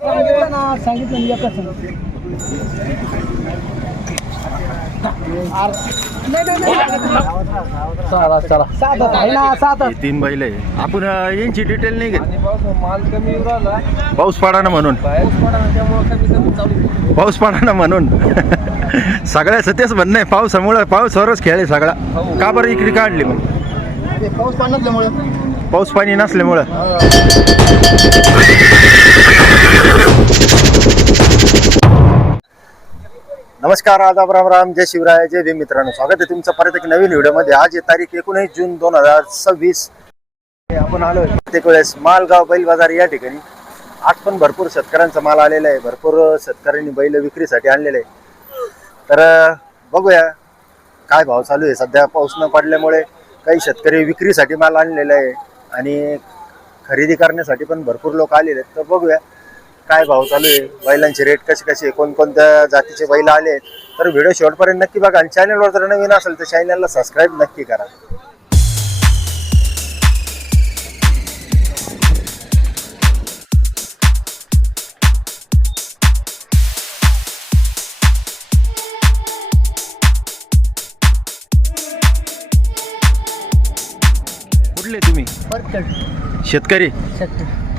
तीन बैल आहे. आपण यांची डिटेल नाही घेत. माल कमी राहिला, पाऊस पडा ना म्हणून. पाऊस पडा ना म्हणून सगळ्याचं तेच म्हणणं आहे. पावसावरच खेळ आहे सगळा. का बरं इकडे काढली मग? पाऊस पाणी नसल्यामुळं. नमस्कार, आदाब, राम राम, जय शिवराय, जय भीम. मित्रांनो, स्वागत आहे तुमचं परत एक नवीन व्हिडिओमध्ये. आज आहे तारीख 19 जून 2026. आपण आलो प्रत्येक वेळेस मालगाव बैल बाजार या ठिकाणी. आज पण भरपूर शेतकऱ्यांचा माल आलेला आहे. भरपूर शेतकऱ्यांनी बैल विक्रीसाठी आणलेले आहे. तर बघूया काय भाव चालू आहे. सध्या पाऊस न पडल्यामुळे काही शेतकरी विक्रीसाठी माल आणलेला आहे आणि खरेदी करण्यासाठी पण भरपूर लोक आलेले आहेत. तर बघूया काय भाव चालू आहे, बैलांचे रेट कसे कोणकोणत्या जातीचे बैल आले. तर व्हिडिओ शेवटपर्यंत नक्की बघा आणि चॅनलवर जर नवीन असेल तर चॅनलला सबस्क्राईब नक्की करा. कुठले तुम्ही? शेतकरी.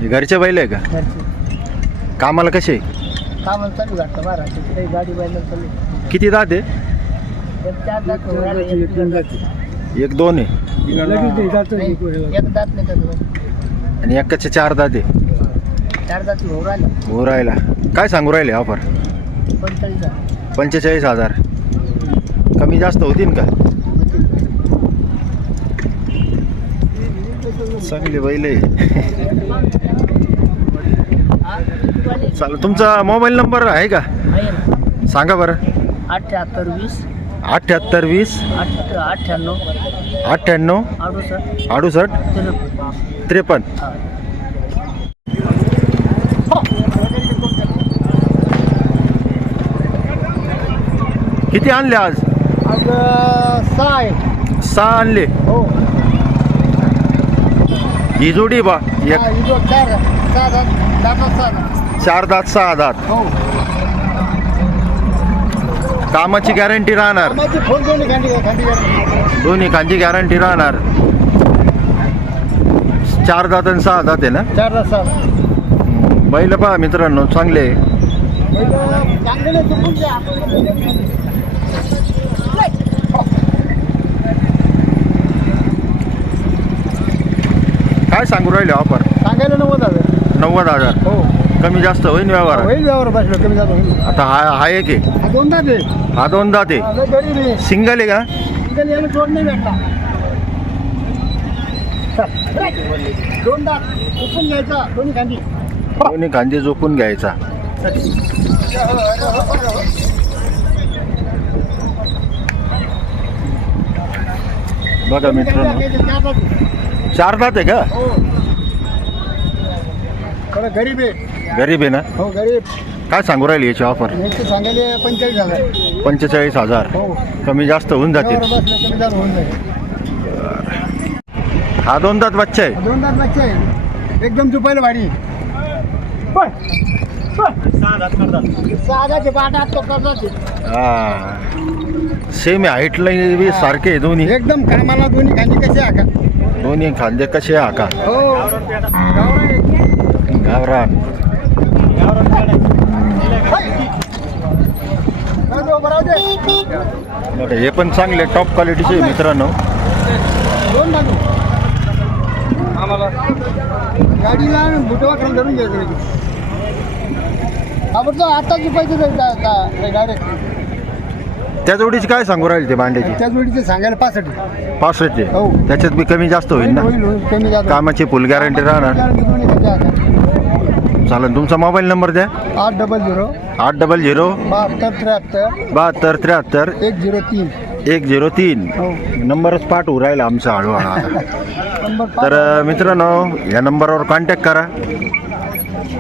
घरचे बैल आहे का? कामाला कसे? कामाला चालू घाटतं बारा गाडी बैल चालू. किती दात आहे? एक दोन आहे एक दात नाही आणि एकाचे चार दात आहे. चार दात हो राहिला. काय सांगू राहिले ऑफर? 45,000. कमी जास्त होतील का? चांगले बैल आहे. चालेल. तुमचा मोबाईल नंबर आहे का? सांगा बरं. 7820 7820 98 98 68 53. किती आणले आज? 6 आणले. हो. ही जोडी बा एक 4 दात 6 दात. कामाची गॅरंटी राहणार. दोन्ही खांची गॅरंटी राहणार. 4 दात आणि 6 दात आहे ना? 4 दात 6. बैल पहा मित्रांनो, चांगले. काय सांगू राहिले ऑफर? सांगायला 90,000. 90,000. हो. कमी जास्त होईल व्यवहार. होईल व्यवहार बसलो कमी जास्त होईल. आता हा एक आहे. हा 2 दात आहे. हा 2 दात आहे. गरीब आहे. सिंगल आहे का? सिंगल याला जोड नाही भेटला. 2 दात उपून घ्यायचा दोन्ही खांदी. दोन्ही खांदे झोपून घ्यायचा. बघा मित्रांनो, 4 दात आहे का? हो. गरीब आहे. गरीब आहे ना? हो गरीब. काय सांगू राहिली याची ऑफर? याचे सांगायले 45,000. 45,000. हो. कमी जास्त होऊन जातील. बसलं कमी जास्त होऊन जाईल. हा 2 दात बच्चा आहे. 2 दात बच्चा आहे. एकदम झुपायला भारी. 6 दात बाटा तो करतात. हा सेम हाईटला बी सारखे आहे दोन्ही. एकदम कामाला दोन्ही खांदी कसे आका. दोन्ही खांदे कसे आका. हो. गावरान. बघा हे पण चांगले टॉप क्वालिटीचे आहे मित्रांनो. गाडीला बुटवा करून धरून घ्यायचं. आपण आताच पैसे डायरेक्ट. त्या जोडीची काय सांगू राहील ते भांड्याची? त्या जोडीचे सांगायला 65. हो. त्याच्यात बी कमी जास्त होईल ना? कमी जास्त. कामाची फुल गॅरंटी राहणार. चालेल. तुमचा मोबाईल नंबर द्या. 800 800 72 73 103. 103. हो. नंबरच पाठ होऊ राहिला आमचा हळूहळू. तर मित्रांनो, या नंबरवर कॉन्टॅक्ट करा.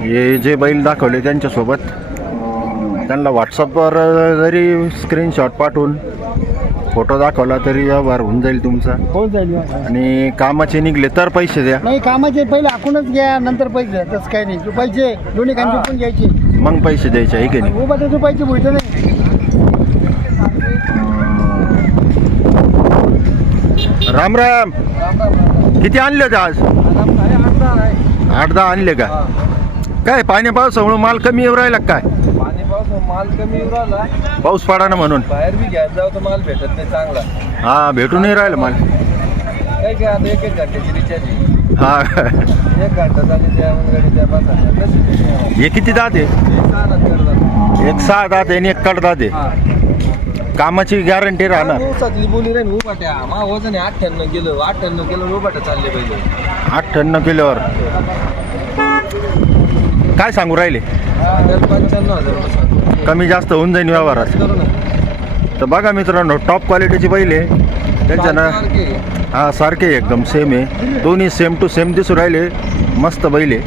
हे जे बैल दाखवले त्यांच्यासोबत त्यांना व्हॉट्सअपवर जरी स्क्रीनशॉट पाठवून फोटो दाखवला तरी व्यवहार होऊन जाईल तुमचा. होऊन जाईल. आणि कामाचे निघले तर पैसे द्या. नाही कामाचे पहिले आखूनच घ्या नंतर पैसे द्या. तसं काही नाही. तू पैसे दोन्ही कांदे पण घ्यायचे मग पैसे द्यायचे आहे की नाही. उभा तू पैसे बोलतो नाही. राम राम. किती आणले होते आज? 8-10 आणले का? काय पाणी पावसामुळे माल कमी येऊ राहिला काय? पाणी पाऊस माल कमी येऊ राहिला. पाऊस पडा ना म्हणून. बाहेर बी घ्यायला जाऊ तर माल भेटत नाही चांगला. हा भेटून नाही राहिलं माल. काय काय आता एक घंट्याची रिचार्ज आहे. हा 1 घंटा झाली त्या गाडीच्या बसा. हे किती दात आहे? एक 6 दात आहे आणि एक कड दात आहे. कामाची गॅरंटी राहणार. ऊसातली बोली राहील उभाट्या. मा वजन आहे 58 किलो. 58 किलो उभाट्या चालले पहिले. 58 किलोवर काय सांगू राहिले? त्याला 95,000 रुपये सांगतो. कमी जास्त होऊन जाईल व्यवहारात. करू ना. तर बघा मित्रांनो टॉप क्वालिटीची बैल आहे त्यांच्या ना. सारखे. हा सारखे एकदम सेम आहे. दोन्ही सेम टू सेम दिसू राहिले. मस्त बैल आहे.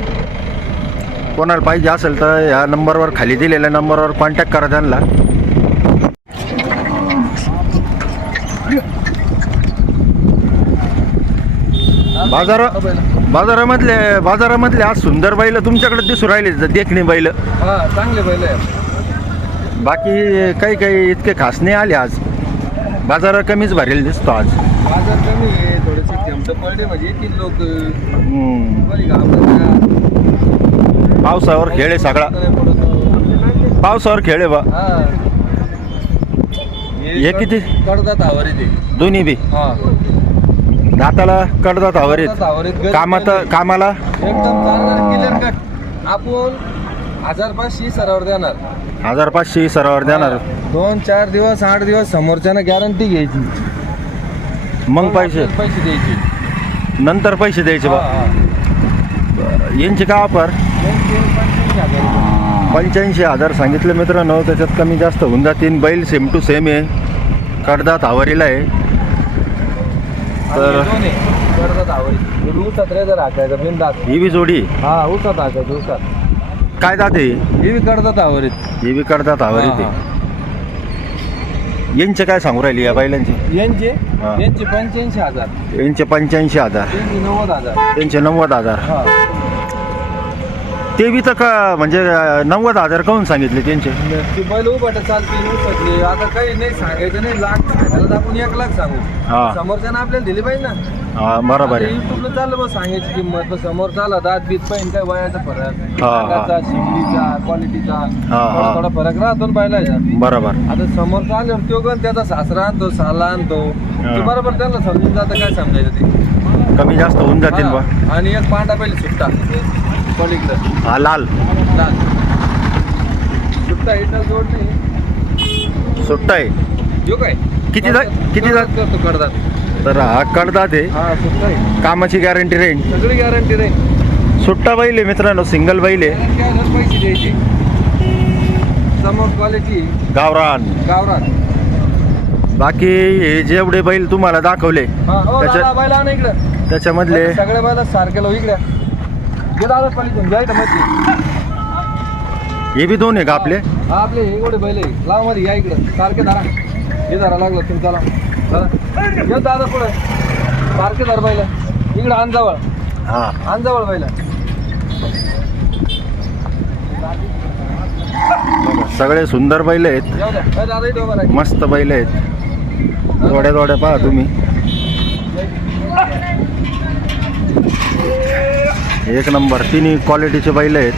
कोणाला पाहिजे असेल तर ह्या नंबरवर खाली दिलेल्या नंबरवर कॉन्टॅक्ट करा त्यांना. बाजारामधले आज सुंदर बैल तुमच्याकडे दिसू राहिले देखणे बैल. हा चांगले बैल आहे. बाकी काही काही इतके खास नाही आले आज. बाजार कमीच भरेल दिसतो आज. बाजार कमी आहे. थोडेसे थेंबट पडले म्हणजे येतील लोक. बरी पावसावर खेळ आहे सगळा. पावसावर खेळ आहे बा. हे किती? कडदात आवर येते दोन्ही बी हा. दाताला कडदात आवरीत. कामाला एकदम क्लिअर कट. आपण 1,500 सरावर देणार. 1,500 सरावर देणार. 2-4 दिवस 8 दिवस समोरच्यानं गॅरंटी घ्यायची. मग पैसे द्यायचे नंतर पैसे द्यायचे बा. यांची का ऑफर? 85,000 सांगितलं मित्रांनो. त्याच्यात कमी जास्त होऊन जातील. बैल सेम टू सेम आहे. कडदात आवरीला आहे. तर कडदात आवर ऊसात रेजर हाकायचं बिनदात. ही बी जोडी. हा ऊसात हाकायचं ऊसात. काय दात आहे? हे बी कडदात आवरीत. ही बी कडदात आवरीत आहे. यांचे काय सांगू राहिली या बैलांची? यांचे हा. 85,000. यांचे 85,000. 90,000. त्यांचे 90,000. हा. ते बी तर का म्हणजे 90,000 काहून सांगितले त्यांचे? ती बैल उभाट चालते ऊसातली. आता काही नाही सांगायचं नाही. लाख सांगायला तर आपण 1 लाख सांगू. हा. समोरच्यानं आपल्याला दिली पाहिजे ना. हा बरोबर आहे. युट्यूबला चाललं बघ सांगायची किंमत. पण समोर चालला दात बीत पाहिजे काय वयाचा फरक. हा. नागाचा, शिंगडीचा, क्वालिटीचा हा. थोडा फरक राहतो ना बैलाचा. बरोबर. आता समोर चाललं तो गण त्याचा सासरा आणतो साला आणतो. ते बरोबर त्यांना समजून जातं काय समजायचं ते. कमी जास्त होऊन जातील बा. हा. आणि एक पांढरा पहिले सुट्टा पलीकडं हा लाल लाल सुट्टा इथं जोड नाही. सुट्टा आहे. जो काय किती जात? करतो कडदात. तर हा कडदात आहे. हा सुट्टा आहे. कामाची गॅरंटी राहील. सगळी गॅरंटी राहील. सुट्टा बैल आहे मित्रांनो. सिंगल बैल आहे. काय झालं पैसे द्यायचे. समोर क्वालिटी गावरान. गावरान. बाकी हे जेवढे बैल तुम्हाला दाखवले बैला ना इकडं. त्याच्यामधले सगळ्या बैला सारखे लो इकडे. दादा पलीकडून जायचं मध्ये. हे बी 2 आहे का आपले? हा आपले हे एवढे बैल आहे. लाव मध्ये या इकडं सारखे धरा. हे धरा लागलं तुमच्याला. येऊ दादा पुढे सारखे धर बैल इकडं अंजावळ. हा अंजावळ बैल. सगळे सुंदर बैल आहेत. जाऊ द्या. दादा इथं उभा राहा. मस्त बैल आहेत. थोड्या पहा तुम्ही. एक नंबर. 3 क्वालिटीचे बैल आहेत.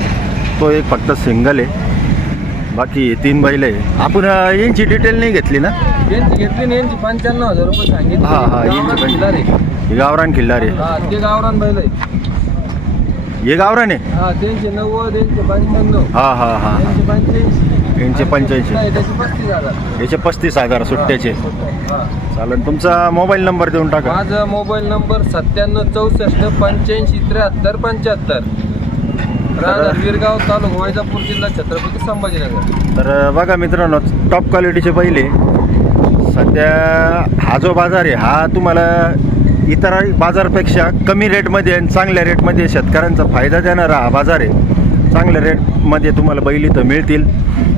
तो एक फक्त सिंगल आहे. बाकी 3 बैल आहे. आपण यांची डिटेल नाही घेतली ना? यांची घेतली ना. यांची 95,000 रुपये सांगितले. हा यांची पण गावरान खिल्लारे. हा ते गावरान बैल आहे. हे गावरान आहे. हा त्यांचे 90 यांचे 95. हा यांचे 85. यांचे 85. नाही त्याचे 35,000. याचे 35,000 सुट्ट्याचे. हा. चालेल. तुमचा मोबाईल नंबर देऊन टाका. माझा मोबाईल नंबर 97 64 85 73 75. राहणार वीरगाव तालुका वैजापूर जिल्हा छत्रपती संभाजीनगर. तर बघा मित्रांनो टॉप क्वालिटीचे बैल आहे. सध्या हा जो बाजार आहे हा तुम्हाला इतर बाजारपेक्षा कमी रेटमध्ये आणि चांगल्या रेटमध्ये शेतकऱ्यांचा फायदा देणारा हा बाजार आहे. चांगल्या रेटमध्ये तुम्हाला बैल इथं मिळतील.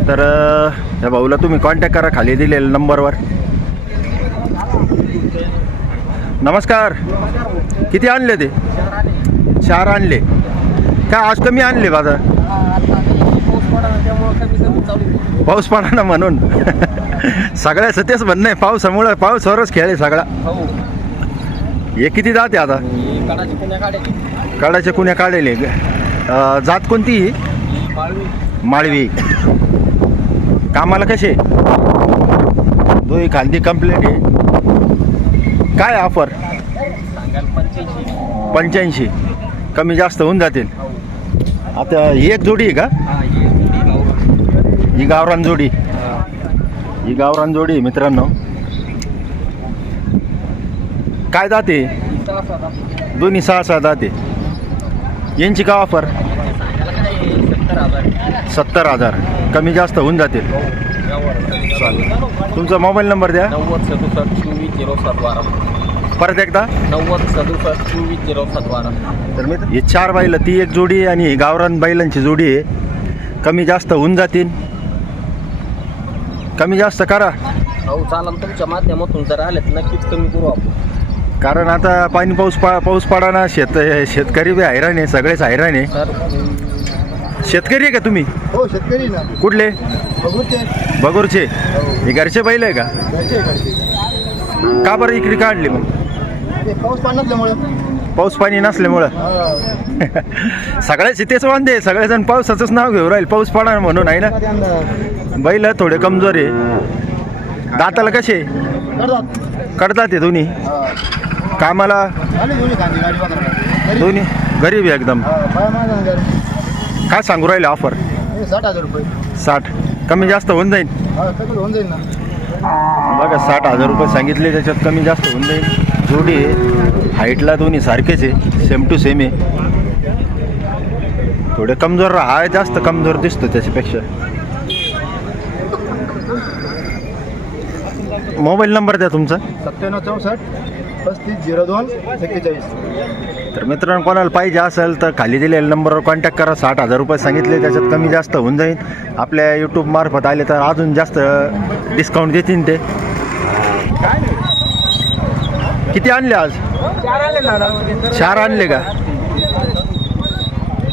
तर त्या भाऊला तुम्ही कॉन्टॅक्ट करा खाली दिलेल्या नंबरवर. नमस्कार. किती आणले ते? 4 आणले. काय आज कमी आणले बाजार? पाऊस पडा ना म्हणून. सगळ्याचं तेच म्हणणं आहे, पावसामुळं पावसावरच खेळ आहे सगळा. हे किती जाते आता? कडाचे कुण्या काढेले. जात कोणती ही? माळवी. कामाला कसे? दोही खांदी कंप्लीट आहे. काय ऑफर? 85. कमी जास्त होऊन जातील. आता ही एक जोडी आहे का? ही गावरान जोडी. ही गावरान जोडी आहे मित्रांनो. काय जाते? दोन्ही 6-6 जाते. यांची का ऑफर? 70,000. कमी जास्त होऊन जातील. चालेल. तुमचा मोबाईल नंबर द्या. 9067240712. परत एकदा. 9067240712. तर मी हे 4 बैल, ती एक जोडी आणि ही गावरान बैलांची जोडी आहे. कमी जास्त होऊन जातील. कमी जास्त करा. हो चालेल. तुमच्या माध्यमातून जर आलेत नक्कीच कमी करू आपण. कारण आता पाणी पाऊस पडा ना. शेतकरी बी हैराण आहे. सगळेच हैराण आहे. सर शेतकरी आहे का तुम्ही? हो शेतकरी ना. कुठले? बगूरचे. हे घरचे बैल आहे का? का बरं इकडे काढली मग? पाऊस पाण्यामुळे. पाऊस पाणी नसल्यामुळं. सगळ्याच तेच वांदे. सगळेजण पावसाचंच नाव घेऊन राहील. पाऊस पडा म्हणून आहे ना. बैल थोडे कमजोर आहे. दाताला कसे? कडतात ते दोन्ही. कामाला दोन्ही गरीब आहे एकदम. काय सांगू राहिले ऑफर? 60,000 रुपये. 60. कमी जास्त होऊन जाईल. होऊन जाईल ना. बघा 60,000 रुपये सांगितले. त्याच्यात कमी जास्त होऊन जाईल. जोडी आहे. हाईटला दोन्ही सारखेच आहे. सेम टू सेम आहे. थोडे कमजोर हा जास्त कमजोर दिसतो त्याच्यापेक्षा. मोबाईल नंबर द्या तुमचा. 9764-3502-41. तर मित्रांनो कोणाला पाहिजे असेल तर खाली दिलेल्या नंबरवर कॉन्टॅक्ट करा. 60,000 रुपये सांगितले. त्याच्यात कमी जास्त होऊन जाईल. आपल्या यूट्यूब मार्फत आले तर अजून जास्त डिस्काउंट देतील ते. किती आणले आज? 4 आणले का?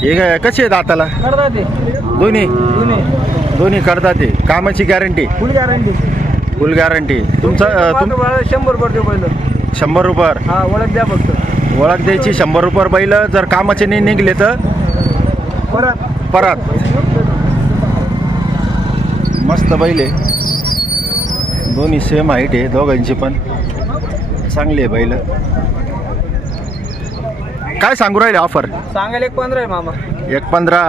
हे काय कसे आहेत दाताला? दोन्ही करतात ते. कामाची गॅरंटी? फुल गॅरंटी. तुमचं 100 रुपये देऊ पहिलं. 100 रुपये. हा ओळख द्या फक्त. ओळख द्यायची. 100 रुपये बैल. जर कामाचे नाही निघले तर परत. मस्त बैल आहे. दोन्ही सेम हाईट आहे दोघांची पण. चांगली आहे बैल. काय सांगू राहिले ऑफर? सांगायला 1.15 आहे मामा. 1.15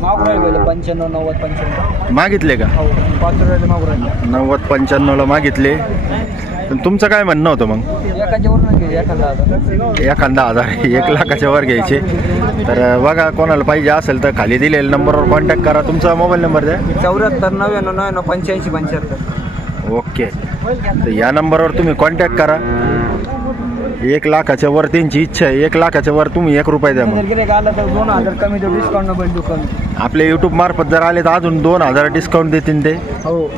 मागू राहिले 95, 90, 95. मागितले का? 5 रुपयाला मागू राहिले. 90-95ला मागितले. पण तुमचं काय म्हणणं होतं मग? एकाच्यावर नाही घ्यायचे. एखादा 1000. 1 लाखाच्या वर घ्यायचे. तर बघा कोणाला पाहिजे असेल तर खाली दिलेल्या नंबरवर कॉन्टॅक्ट करा. तुमचा मोबाईल नंबर द्या. 74 99 99 85 75. ओके. तर या नंबरवर तुम्ही कॉन्टॅक्ट करा. 1 लाखाच्या वर त्यांची इच्छा आहे. 1 लाखाच्या वर तुम्ही 1 रुपया द्या. मग गिऱ्हाईक आलं तर 2000 कमी देऊ. डिस्काउंट न देऊ कमी. आपल्या यूट्यूब मार्फत जर आले तर अजून 2000 डिस्काउंट देतील ते. हो.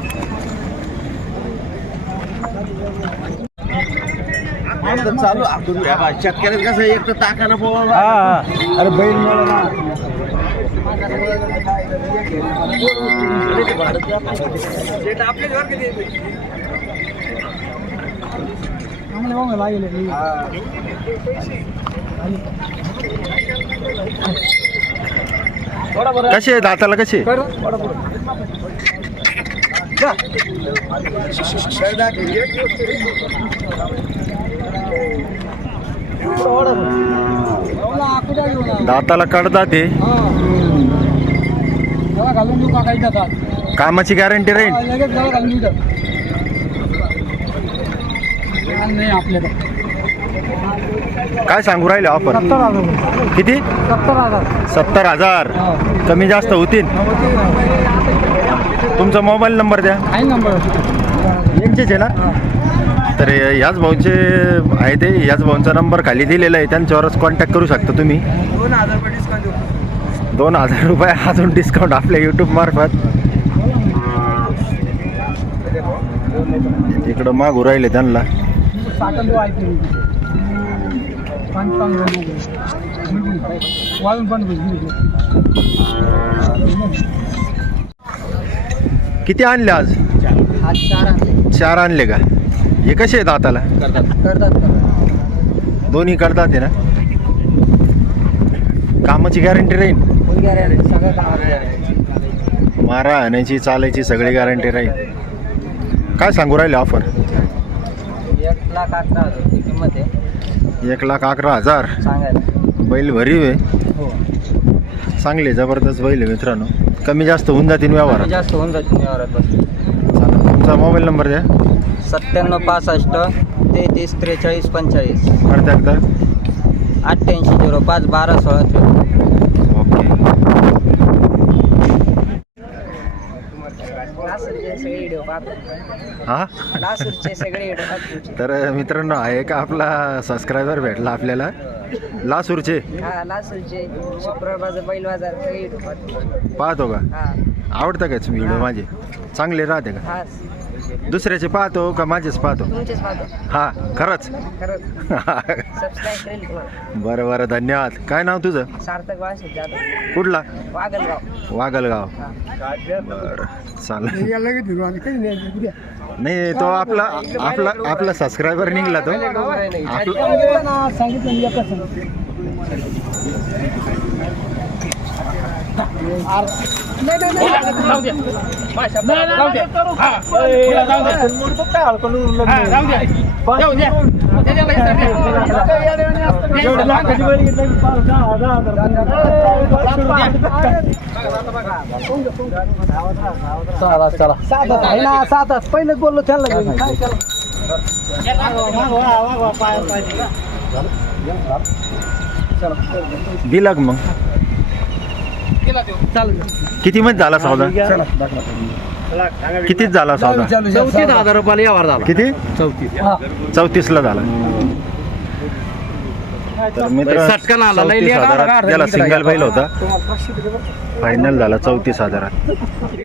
चालू शेतकऱ्यात कसं एक तर ताकानं पोवायला. अरे बैल मला ना. आपले घर किती? कसे आहे दाताला कसे? दाताला कडतात ते. कामाची गॅरंटी राहील. काय सांगू राहिले ऑफर? किती? 70,000. कमी जास्त होतील. तुमचा मोबाईल नंबर द्या. यांचेच आहे ना? तर ह्याच भाऊचे आहे ते. ह्याच भाऊंचा नंबर खाली दिलेला आहे. त्यांच्यावरच कॉन्टॅक्ट करू शकता तुम्ही. 2000 रुपये अजून डिस्काउंट आपल्या यूट्यूब मार्फत. इकडं मागू राहिले त्यांना. किती आणले आज? 4 आणले का? हे कसे आहेत हाताला? दोन्ही करतात आहे ना? कामाची गॅरंटी राहील? मारा आणायची चालायची सगळी गॅरंटी राहील. काय सांगू राहिले ऑफर? 1,11,000 किंमत आहे. 1,11,000 सांगायला बैल भरीव आहे. चांगले जबरदस्त बैल आहे मित्रांनो. कमी जास्त होऊन जातील व्यवहार. जास्त होऊन जाते व्यवहारात बस. तुमचा मोबाईल नंबर द्या. 9765 33 43 45 करता एकदा. 8805 12 16 ओके. हा तर मित्रांनो हा एक आपला सबस्क्रायबर भेटला आपल्याला लासूरचे. शुक्रवार बैल बाजार पाहतो का? आवडतं का व्हिडिओ माझे? चांगले राहते का? दुसऱ्याचे पाहतो का माझेच पाहतो? हा खरंच. बरं बरं धन्यवाद. काय नाव तुझं? सार्थक वाशिक जाधव, कुठला? वागलगाव. बरं चालेल. नाही तो आपला सबस्क्रायबर निघला तो. पहिलेच बोललो त्याला दिला का मग? किती मध्ये झाला सौदा? कितीच झाला सौदा? 34,000 रुपयाला व्यवहार झाला. किती? 34 ला झाला. तर मित्र 34,000 त्याला सिंगल बैल होता. फायनल झाला 34,000.